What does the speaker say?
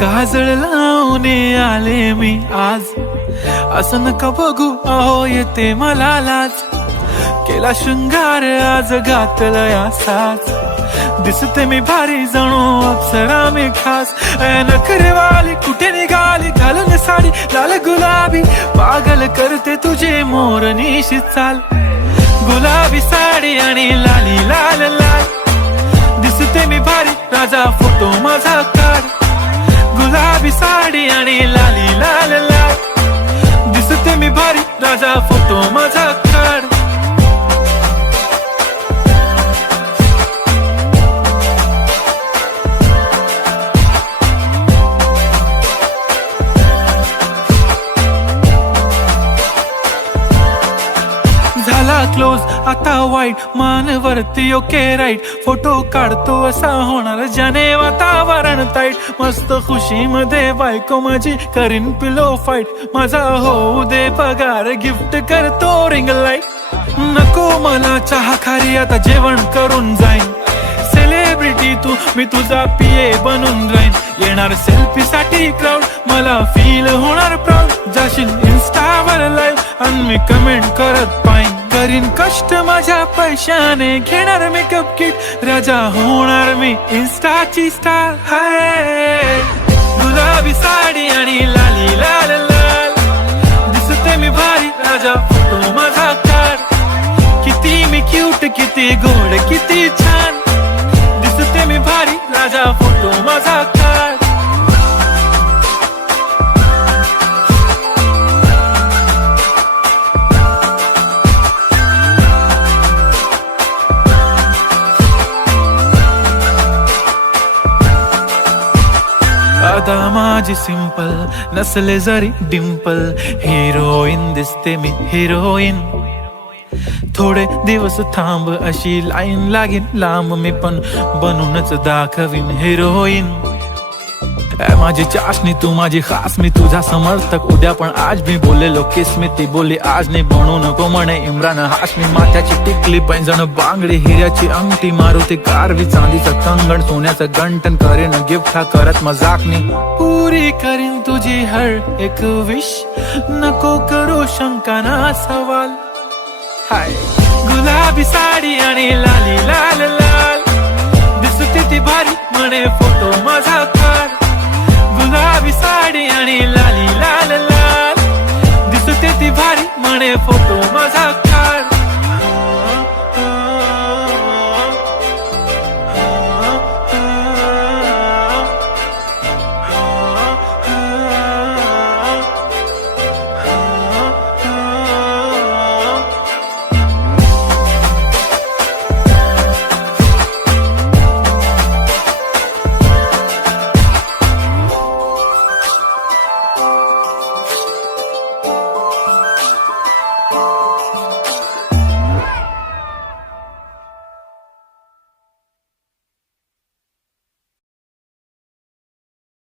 काजळ लावून आले मी आज, असं नका बघू अहो येते मला लाज. केला शृंगार आज घातला साज, दिसते मी भारी जणू अप्सरा मी खास. नखरेवाली कुठे निघाली घालून साडी लाल गुलाबी, पागल करते तुझे मोरनीशी चाल. गुलाबी साडी आणि लाली लाल लाल, दिसते मी भारी राजा फोटो माझा काढ. गुलाबी साडी आणि लाली लाल लाल, दिसते मी भारी राजा फोटो माझा काढ. झाला क्लोज आता वाईट, मानवरती ओके राईट. फोटो काढतो असा होणार ज्याने वातावरण ताईट. मस्त खुशी मध्ये बायको माझी करीन पिलो फाईट. माझा होऊ दे पगार गिफ्ट करतो रिंग लाईट. नको मला चहा खारी आता जेवण करून जाईन. सेलिब्रिटी तू मी तुझा पिये बनून राहीन. येणार सेल्फी साठी क्राऊड मला फील होणार प्राऊड. जाशील इन्स्टावर लाईव्ह आणि मी कमेंट करत पाईन. करीन कष्ट माझ्या पैशाने घेणार मेकअप किट. राजा होणार मी इन्स्टाची स्टार. हाय गुलाबी साडी आणि लाली लाल लाल, दिसते मी भारी राजा फोटो माझा काढ. किती मी क्यूट किती गोड किती छान, दिसते मी भारी राजा फोटो माझा काढ. आता माझी सिंपल नसले जरी डिंपल, हिरोईन दिसते मी हिरोईन. थोडे दिवस थांब अशी लाईन लागेल लांब, मी पण बनूनच दाखवीन हिरोईन. माझी चाशनी तू माझी खास, मी तुझा समर्थक उद्या पण आज. मी बोलेलो किस मी ती बोली आज नाही. बनू नको म्हणे इम्रान हाशमी. माथ्याची टिकली पैंजण बांगडी, हिऱ्याची अंगठी, मारुती कारवी, चांदीचं कंगण, सोन्याचं गंटन. करीन गिफ्ट हा करत मजाकनी. पुरी करीन तुझी हर एक विश, नको करू शंका ना सवाल. हाय गुलाबी साडी आणि लाली लाल लाल, दिसते ती भारी म्हणे फोटो माझा काढ. गुलाबी साडी आणि लाली लाल लाल, दिसते ती भारी म्हणे फोटो माझा.